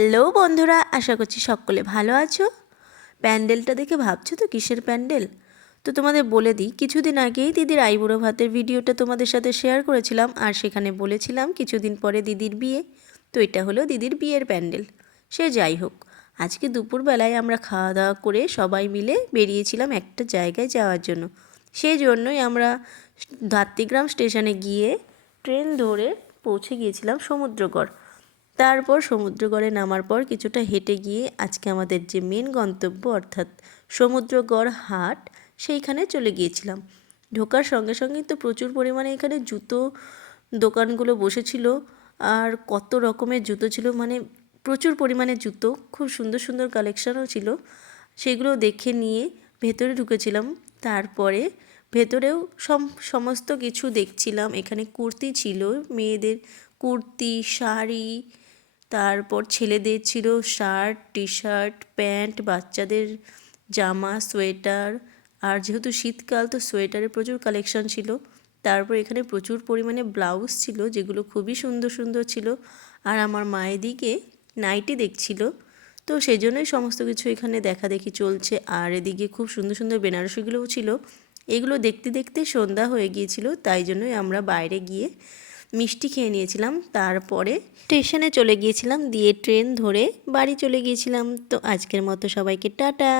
Hello বন্ধুরা, আশা করছি সকলে ভালো আছো। প্যান্ডেলটা দেখে ভাবছো তো কিসের প্যান্ডেল? তো তোমাদের বলে দিই, কিছুদিন আগেই দিদির আইবুড়ো ভাতের ভিডিওটা তোমাদের সাথে শেয়ার করেছিলাম, আর সেখানে বলেছিলাম কিছুদিন পরে দিদির বিয়ে। তো এটা হলো দিদির বিয়ের প্যান্ডেল। সে যাই হোক, আজকে দুপুরবেলায় আমরা খাওয়া দাওয়া করে সবাই মিলে বেরিয়েছিলাম একটা জায়গায় যাওয়ার জন্য। সেই জন্যই আমরা ধাত্রীগ্রাম স্টেশনে গিয়ে ট্রেন ধরে পৌঁছে গিয়েছিলাম সমুদ্রগড়। তারপর সমুদ্রগড়ে নামার পর কিছুটা হেঁটে গিয়ে আজকে আমাদের যে মেন গন্তব্য অর্থাৎ সমুদ্রগড় হাট, সেইখানে চলে গিয়েছিলাম। ঢোকার সঙ্গে সঙ্গেই তো প্রচুর পরিমাণে এখানে জুতো দোকানগুলো বসেছিল, আর কত রকমের জুতো ছিল, মানে প্রচুর পরিমাণে জুতো, খুব সুন্দর সুন্দর কালেকশানও ছিল। সেগুলো দেখে নিয়ে ভেতরে ঢুকেছিলাম। তারপরে ভেতরেও সমস্ত কিছু দেখছিলাম। এখানে কুর্তি ছিল, মেয়েদের কুর্তি, শাড়ি, তারপর ছেলেদের ছিল শার্ট, টি শার্ট, প্যান্ট, বাচ্চাদের জামা, সোয়েটার। আর যেহেতু শীতকাল, তো সোয়েটারের প্রচুর কালেকশন ছিল। তারপর এখানে প্রচুর পরিমাণে ব্লাউজ ছিল, যেগুলো খুবই সুন্দর সুন্দর ছিল। আর আমার মায়ের দিকে নাইটি দেখছিল, তো সেই জন্যই সমস্ত কিছু এখানে দেখাদেখি চলছে। আর এদিকে খুব সুন্দর সুন্দর বেনারসিগুলোও ছিল। এগুলো দেখতে দেখতে সন্ধ্যা হয়ে গিয়েছিল, তাই জন্যই আমরা বাইরে গিয়ে মিষ্টি খেয়ে নিয়েছিলাম। তারপরে স্টেশনে চলে গিয়েছিলাম, দিয়ে ট্রেন ধরে বাড়ি চলে গিয়েছিলাম। তো আজকের মতো সবাইকে টাটা।